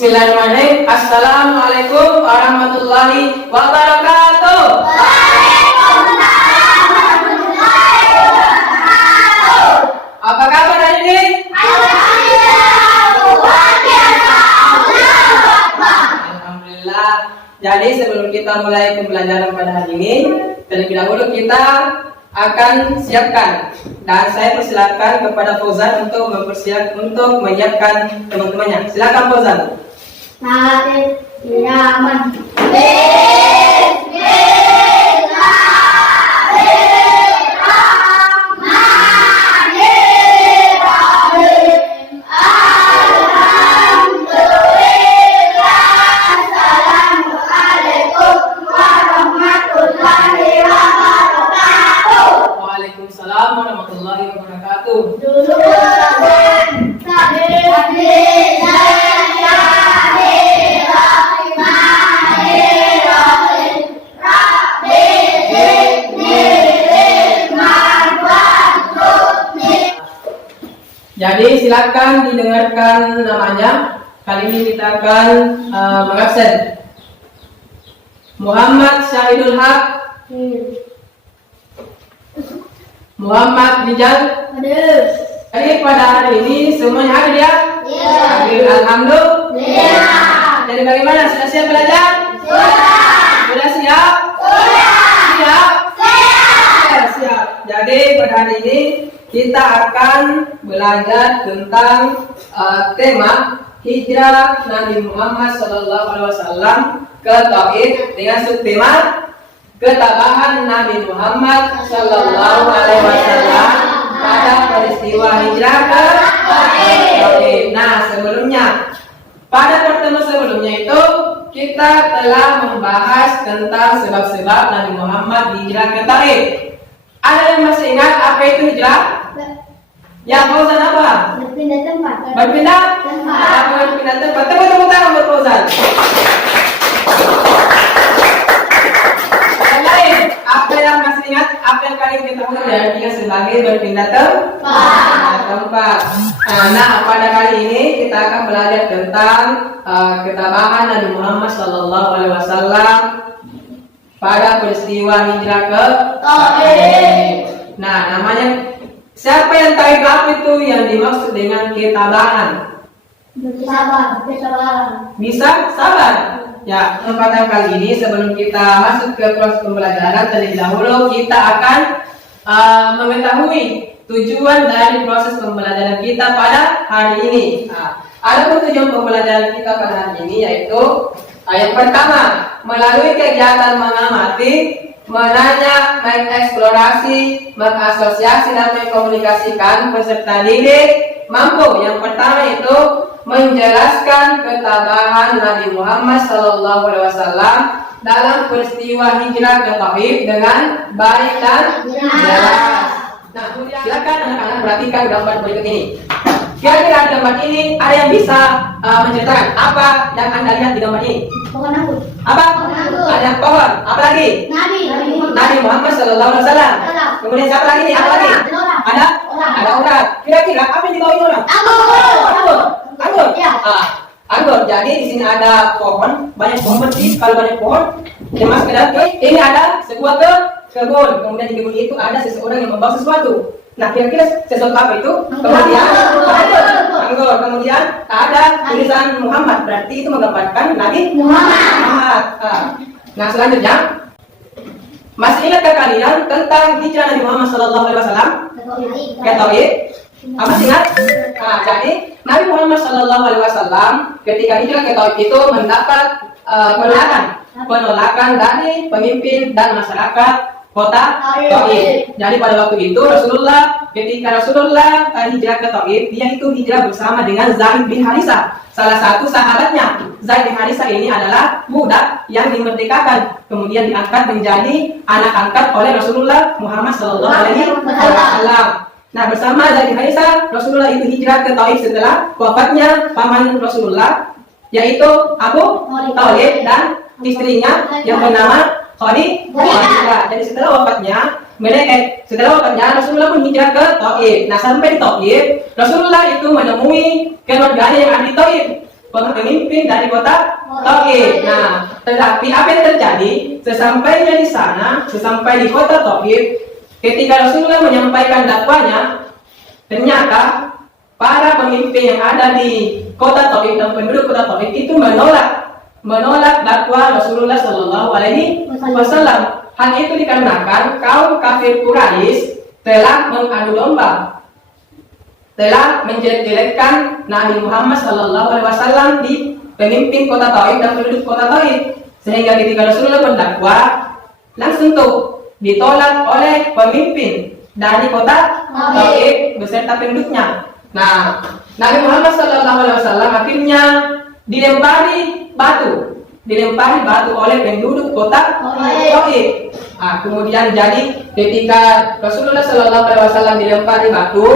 Bismillahirrahmanirrahim. Assalamualaikum warahmatullahi wabarakatuh. Waalaikumsalam warahmatullahi wabarakatuh. Apa kabar hari ini? Alhamdulillah, luar biasa. Allahu Akbar. Alhamdulillah. Jadi sebelum kita mulai pembelajaran pada hari ini, terlebih dahulu kita akan siapkan, dan saya persilakan kepada Fauzan untuk menyiapkan teman-temannya. Silakan Fauzan. Waalaikumsalam warahmatullahi wabarakatuh. Jadi silakan didengarkan namanya. Kali ini kita akan mengabsen Muhammad Syahidul Haq, Muhammad Rijal. Jadi pada hari ini semuanya ada dia? Iya. Alhamdulillah. Jadi bagaimana? Sudah siap belajar? Sudah siap? Siap. Jadi pada hari ini kita akan belajar tentang tema hijrah Nabi Muhammad SAW ke Taif dengan subtema ketabahan Nabi Muhammad SAW pada peristiwa hijrah ke Taif. Nah, sebelumnya pada pertemuan sebelumnya itu kita telah membahas tentang sebab-sebab Nabi Muhammad hijrah ke Taif. Ada yang masih ingat apa itu hijrah? Ya, Fauzan apa? Berpindah tempat. Berpindah tempat. Tepuk tangan buat Fauzan. Yang lain, apa yang masih ingat? Apa yang kalian ketahui dari sebagai berpindah tempat? Nah, pada kali ini kita akan belajar tentang ketabahan Nabi Muhammad SAW pada peristiwa hijrah ke Taif. Nah, namanya siapa yang tahu apa itu yang dimaksud dengan ketabahan? Bisa sabar. Ya, kesempatan kali ini sebelum kita masuk ke proses pembelajaran, terlebih dahulu kita akan mengetahui tujuan dari proses pembelajaran kita pada hari ini. Ada tujuan pembelajaran kita pada hari ini yaitu yang pertama, melalui kegiatan mengamati, menanya, mengeksplorasi, mengasosiasi dan mengkomunikasikan peserta didik mampu. Yang pertama itu menjelaskan ketabahan Nabi Muhammad SAW dalam peristiwa hijrah ke Taif dengan baik dan jelas. Nah, silakan anak-anak perhatikan gambar berikut ini. Kira-kira di gambar ini ada yang bisa menceritakan apa yang Anda lihat di gambar ini? Pohon anggur. Apa? Ada pohon. Apa lagi? Nabi Muhammad SAW. Kemudian siapa lagi nih? Apa lagi? Ada orang. Kira-kira apa yang dibawa orang? Anggur. Ya. Anggur. Jadi di sini ada pohon, banyak pohon berarti kalau banyak pohon dimasuk ke dalam. Ini ada sebuah kebun. Kemudian di kebun itu ada seseorang yang membawa sesuatu. Nah, kira-kira sesuatu apa itu? Kemudian anggur. Kemudian ada tulisan Muhammad, berarti itu menggambarkan Nabi Muhammad. Nah, selanjutnya, masih ingatkah kalian tentang hijrah Nabi Muhammad SAW ke Taif? Masih ingat? Nah, jadi Nabi Muhammad SAW ketika hijrah ke Taif itu mendapat penolakan dari pemimpin dan masyarakat kota Taif. Jadi pada waktu itu ketika Rasulullah hijrah ke Taif, dia itu hijrah bersama dengan Zaid bin Harisah, salah satu sahabatnya. Zaid bin Harisah ini adalah budak yang dimerdekakan, kemudian diangkat menjadi anak angkat oleh Rasulullah Muhammad SAW. Nah, bersama Zaid bin Harisah, Rasulullah itu hijrah ke Taif setelah wafatnya paman Rasulullah, yaitu Abu Thalib dan istrinya yang bernama Khadijah. Jadi setelah wafatnya Rasulullah pun hijrah ke Taif. Nah, sampai di Taif, Rasulullah itu menemui keluarganya yang ada di Taif. pemimpin dari kota Taif. Nah, tetapi apa yang terjadi? Sesampainya di sana, sesampai di kota Taif, ketika Rasulullah menyampaikan dakwanya, ternyata para pemimpin yang ada di kota Taif dan penduduk kota Taif itu menolak dakwah Rasulullah Shallallahu Alaihi Wasallam. Hal itu dikarenakan kaum kafir Quraisy telah mengadu domba, telah menjelek-jelekkan Nabi Muhammad Shallallahu Alaihi Wasallam di pemimpin kota Taif dan penduduk kota Taif, sehingga ketika Rasulullah berdakwah langsung tuh ditolak oleh pemimpin dari kota Taif beserta penduduknya. Nah, Nabi Muhammad Shallallahu Alaihi Wasallam akhirnya dilempari batu oleh penduduk kota Taif. Nah, kemudian jadi ketika Rasulullah Shallallahu Alaihi Wasallam dilempari batu,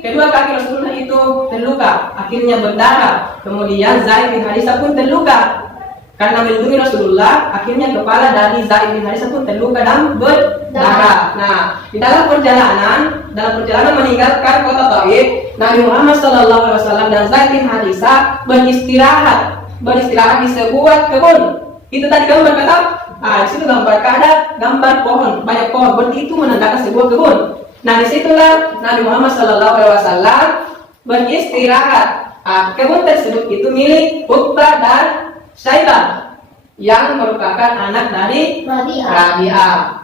kedua kaki Rasulullah itu terluka, akhirnya berdarah. Kemudian Zaid bin Harisah pun terluka karena melindungi Rasulullah. Akhirnya kepala dari Zaid bin Harisah pun terluka dan berdarah. Nah, di dalam perjalanan meninggalkan kota Taif, Nabi Muhammad SAW dan Zaid bin Harisah beristirahat di sebuah kebun. Itu tadi gambar kata, di situ gambar pohon, banyak pohon. Berarti itu menandakan sebuah kebun. Nah, disitulah Nabi Muhammad SAW beristirahat. Kebun tersebut itu milik Uqbah dan Syaibah yang merupakan anak dari Rabi'ah.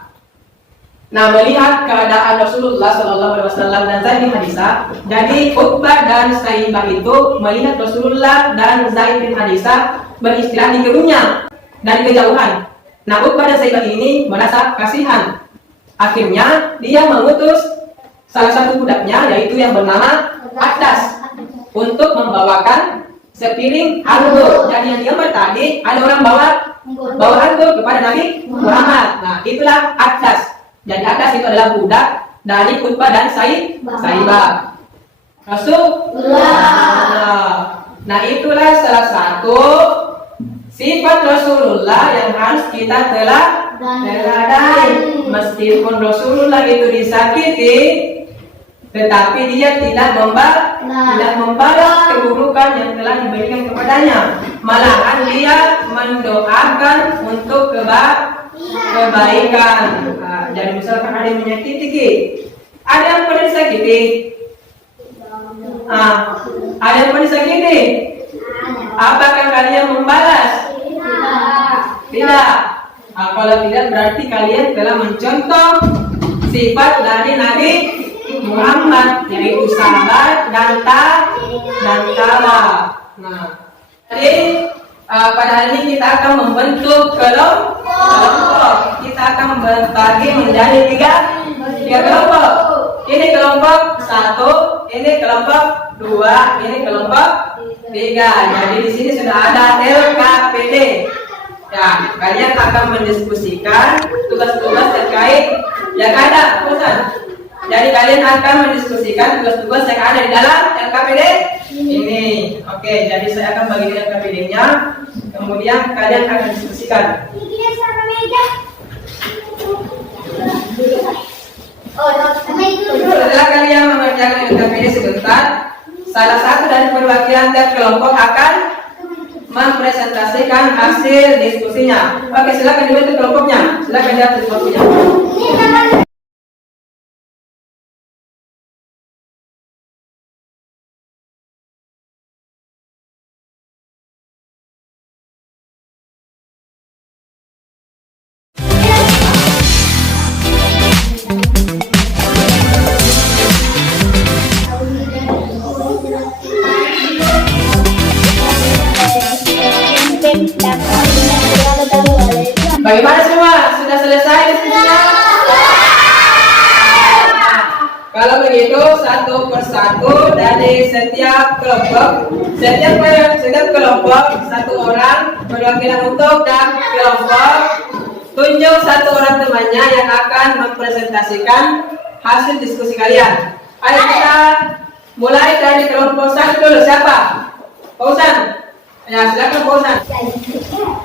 Nah, melihat keadaan Rasulullah SAW dan Zaid bin Harisah, jadi Uqbah dan Syaibah itu melihat Rasulullah dan Zaid bin Harisah beristirahat di kebunnya dari kejauhan. Nah, Uqbah dan Syaibah ini merasa kasihan. Akhirnya dia mengutus salah satu budaknya, yaitu yang bernama Attas, untuk membawakan sepiring anggur. Jadi yang digambar tadi ada orang bawa anggur kepada Nabi Muhammad. Nah, itulah Attas. Jadi Attas itu adalah budak dari Uqbah dan Syaibah. Rasulullah. Nah, itulah salah satu sifat Rasulullah yang harus kita teladani. Meskipun Rasulullah itu disakiti, tetapi dia tidak membalas keburukan yang telah diberikan kepadanya. Malahan dia mendoakan untuk kebaikan. Jadi misalkan ada yang menyakiti, ada yang pernah disakiti, ada yang pernah disakiti. Apakah kalian membalas? Tidak. Kalau tidak, berarti kalian telah mencontoh sifat dari Nabi Muhammad, yaitu sabar dan tabah. Nah, jadi pada hari ini kita akan membentuk kelompok. Kita akan membagi menjadi tiga kelompok. Ini kelompok 1, ini kelompok 2, ini kelompok 3. Jadi di sini sudah ada LKPD. Ya, kalian akan mendiskusikan tugas-tugas terkait yang ada, Ustaz. Jadi kalian akan mendiskusikan tugas-tugas yang ada di dalam LKPD ini. Oke, jadi saya akan bagikan LKPD-nya. Kemudian kalian akan diskusikan. Setelah kalian mengerjakan LKPD sebentar, salah satu dari perwakilan tiap kelompok akan mempresentasikan hasil diskusinya. Oke, silakan dibentuk kelompoknya. Silakan lihat kelompoknya. Bagaimana semua? Sudah selesai diskusinya? Kalau begitu, satu persatu dari setiap kelompok, setiap kelompok satu orang perwakilan untuk dan kelompok tunjuk satu orang temannya yang akan mempresentasikan hasil diskusi kalian. Ayo kita mulai dari kelompok 1 dulu. Siapa? Pausan. Ya, silakan Pausan.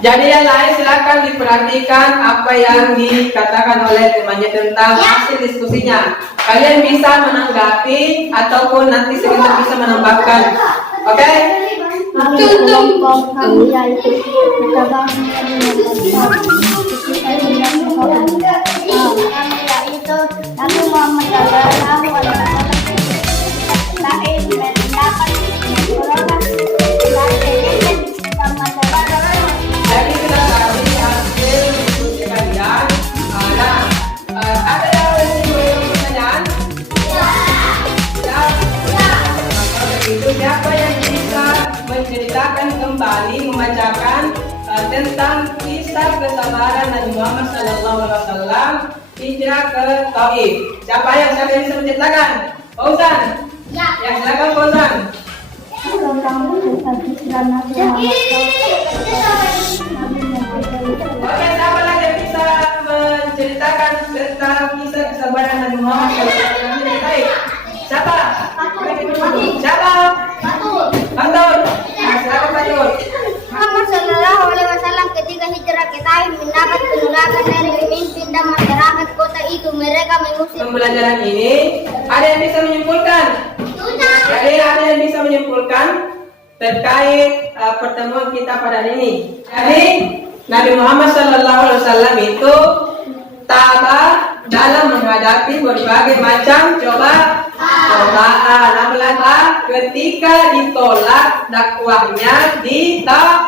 Jadi yang lain silakan diperhatikan apa yang dikatakan oleh temannya tentang hasil diskusinya. Kalian bisa menanggapi ataupun nanti sebentar bisa menambahkan Oke? Kami kelompok kami yaitu cabang kami yaitu Nabi Muhammad Sallallahu Alaihi Wasallam mendapat Jadi kita kali hasil diskusi kalian ada yang mau pertanyaan? Ya. Kalau begitu siapa yang bisa menceritakan kembali membacakan tentang kisah kesabaran Nabi Muhammad SAW hijrah ke Taif? Siapa yang bisa menceritakan? Fauzan? Ya, silakan Fauzan. Oke, siapa lagi yang bisa menceritakan tentang kisah kesabaran Nabi Muhammad SAW? Siapa? Siapa? Batul. Silakan Batul. Muhammad Sallallahu Alaihi Wasallam ketika hijrah ke Taif mendapat penolakan dari pemimpin dan masyarakat kota itu. Mereka mengusir. Pembelajaran ini ada yang bisa menyimpulkan? Ada yang bisa menyimpulkan terkait pertemuan kita pada hari ini. Jadi Nabi Muhammad SAW itu tabah dalam menghadapi berbagai macam cobaan. Apalagi ketika ditolak dakwahnya di Taif.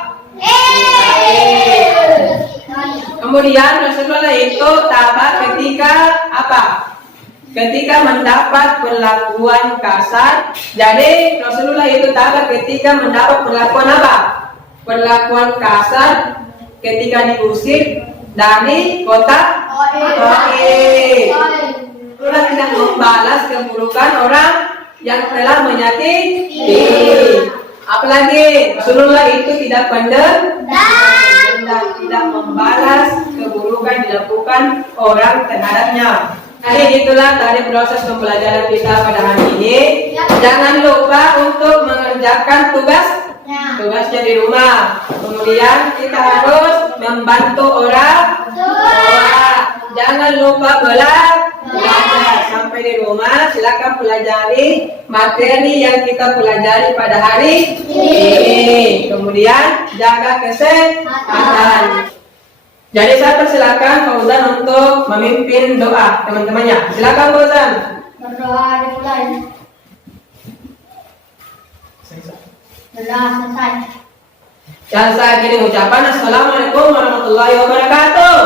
Kemudian Rasulullah itu tabah ketika apa? Ketika mendapat perlakuan kasar. Jadi Rasulullah itu tabah ketika mendapat perlakuan apa? Perlakuan kasar ketika diusir dari kota Taif. Rasulullah tidak membalas keburukan orang yang telah menyakiti. Apalagi Rasulullah itu tidak pendendam dan tidak membalas keburukan dilakukan orang terhadapnya. Jadi itulah tadi proses pembelajaran kita pada hari ini. Jangan lupa untuk mengerjakan tugasnya di rumah. Kemudian kita harus membantu orang tua. Jangan lupa belajar. Sampai di rumah silakan pelajari materi yang kita pelajari pada hari ini. Kemudian jaga kesehatan. Jadi saya persilakan Fauzan untuk memimpin doa teman-temannya. Silakan Fauzan. Berdoa dimulai. Berdoa selesai. Dan saya kini ucapan Assalamualaikum warahmatullahi wabarakatuh.